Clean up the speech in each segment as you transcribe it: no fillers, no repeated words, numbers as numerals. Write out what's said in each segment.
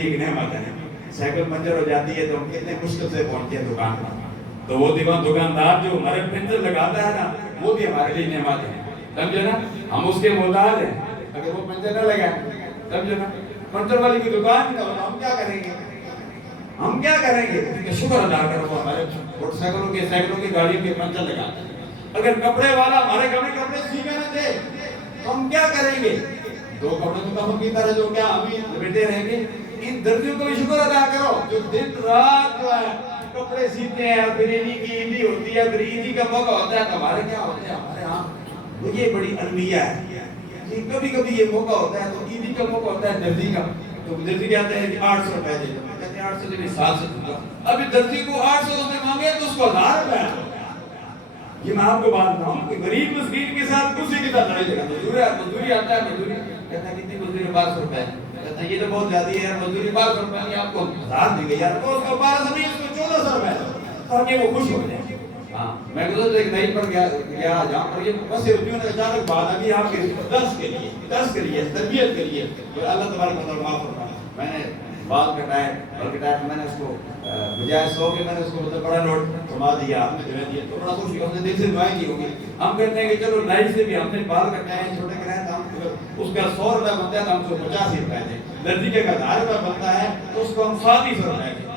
ایک نعمت ہے. سائیکل پنچر ہو جاتی ہے تو ہم کتنے مشکل سے پہنچتے ہیں دکان پر. تو وہ دکاندار جو ہمارے پنچر لگاتا ہے نا وہ بھی ہمارے لیے نعمت ہے. سمجھے نا, ہم اس کے محتاج ہیں. اگر وہ پنچر نہ لگائے, سمجھے نا, پنچر والی کی دکان کا ہم کیا کریں گے؟ ہم کیا کریں گے؟ اس کا شکر ادا کرو. ہمارے موٹر سائیکلوں کی گاڑیوں کے پنچر لگاتے ہیں. اگر کپڑے والا ہمارے گھر میں کپڑے سی کے نہ دے تو ہم کیا کریں گے؟ دو کپڑے تو کم کی طرح جو کیا ہم ہی لپیٹے رہیں گے. ان دردیوں کو بھی شکر ادا کرو جو دن رات جو ہے کپڑے سیتے ہیں. اور پھر انہی کی عیدی ہوتی ہے, پھر عیدی کا موقع ہوتا ہے تو ہمارے کیا ہوتے ہیں, ہمارے ہاں یہ بڑی المیہ ہے. کبھی کبھی یہ موقع ہوتا ہے تو عیدی کا موقع ہوتا ہے درزی کا, تو درزی کہتے ہیں 800 روپے دے دو. کہتے ہیں 800 سے 700 دوں گا. ابھی درزی کو 800 روپے مانگے تو اس کو 1000 روپے. یہ میں آپ کو بات بتاؤں کہ غریب مسکین کے ساتھ کسی کے ساتھ لڑائی لگا. مزدوری آتا ہے, مزدوری کہتا ہے کتنی مزدوری؟ 1200 روپے. کہتا ہے یہ تو بہت زیادہ ہے, مزدوری 1200 روپے نہیں, آپ کو 1000 دی گئی یار. تو اس کو 1200 نہیں, اس کو 1400 روپے تاکہ وہ خوش ہو جائے. ہاں, میں گزر ایک نہیں پر گیا جہاں پر یہ بس روپیوں نے اچانک بات ابھی آپ کے درس کے لیے تربیت کے لیے اللہ تبارک و تعالیٰ معاف فرمائے. میں نے بال کٹائے اور کٹائے تو میں نے اس کو بجائے 100 کے میں نے اس کو بڑا نوٹ فرما دیا, ہم نے جو ہے دیا تو بڑا خوش ہوا. ہم نے دل سے دعائیں کی ہوگی. ہم کہتے ہیں کہ چلو نائی سے بھی ہم نے بال کٹائے ہیں, چھوٹے کرائے تو ہم اس کا 100 روپے بنتا ہے تو ہم کو 85 روپے دیں. درزی کے اگر 1000 روپے بنتا ہے تو اس کو ہم 700 روپے دیں.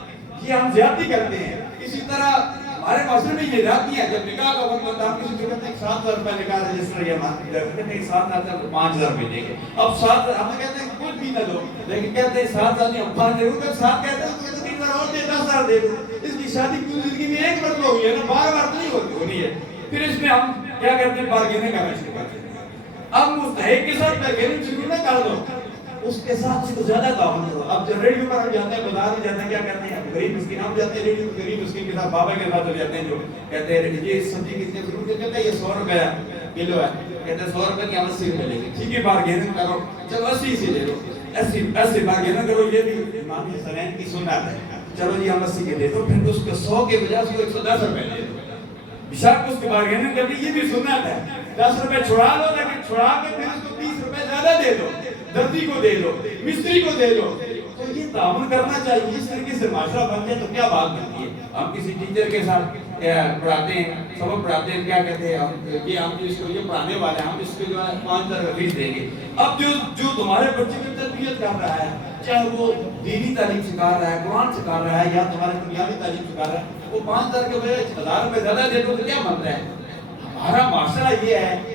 یہ ہم زیادتی کرتے ہیں. اسی طرح ہمارے معاشرے میں یہ زیادتی ہے. جب نکاح کا وقت ہوتا ہے ہم کسی سے کہتے ہیں 7000 روپے نکاح رجسٹر یا کہتے ہیں 7000 تو 5000 روپے دیں گے. اب 7 ہم کہتے ہیں کچھ بھی نہ دو, لیکن کہتے ہیں 7000 نہیں ہم 5000 دیں. 7 کہتے ہیں تو 3000 اور دے, 10000 دے دو. اس کی شادی کی زندگی میں ایک مرتبہ ہوئی ہے نا, بار بار نہیں ہونی ہے. پھر اس میں ہم کیا کرتے ہیں, بارگیننگ کرنا شروع کرتے ہیں. اب مستحق کے ساتھ بارگیننگ شروع نہ کر دو, اس کے ساتھ اس کو زیادہ تعاون کرو. اب جب ریڈیو پر ہم جاتے ہیں, بازار میں جاتے ہیں, کیا کرتے ہیں غریب مسکین, ہم جاتے ہیں ریڈیو غریب مسکین کے ساتھ بابا کے ساتھ جاتے ہیں, جو کہتے ہیں یہ سبزی کتنے ضرور کہتے ہیں یہ 100 روپے کلو ہے. کہتے ہیں 100 روپے کی ہم 80 روپے لیں گے. ٹھیک ہے, بارگیننگ کرو, چلو 80 سے لے لو. 80 بارگیننگ کرو, یہ بھی امام حسنین کی سنت ہے. چلو جی ہم 80 کے دے دو, پھر اس کو 100 کے بجائے اس کو 110 روپے دے دو. بشاک اس کی بارگیننگ کرنی, یہ بھی سنت ہے. 10 روپے چھڑا لو, لیکن چھڑا کے پھر اس کو 20 روپے زیادہ دے دو. دردی کو دے دو, مستری کو دے دو. تو یہ تعاون کرنا چاہیے. اس طریقے سے معاشرہ بن جائے تو کیا بات بنتی ہے. ہم کسی ٹیچر کے ساتھ پڑھاتے ہیں, سبق پڑھاتے ہیں, کیا کہتے ہیں ہم اس کو یہ پڑھانے والے ہیں, ہم اس کو جو ہے 5000 فیس دیں گے. اب جو تمہارے بچے کی تربیت کر رہا ہے, چاہے وہ دینی تعلیم سکھا رہا ہے, قرآن سکھا رہا ہے, یا تمہارے دنیاوی تعلیم سکھا رہا ہے, وہ 5000 کے بجائے 1000 روپے زیادہ دے دو تو کیا بن رہا ہے. ہمارا معاشرہ یہ ہے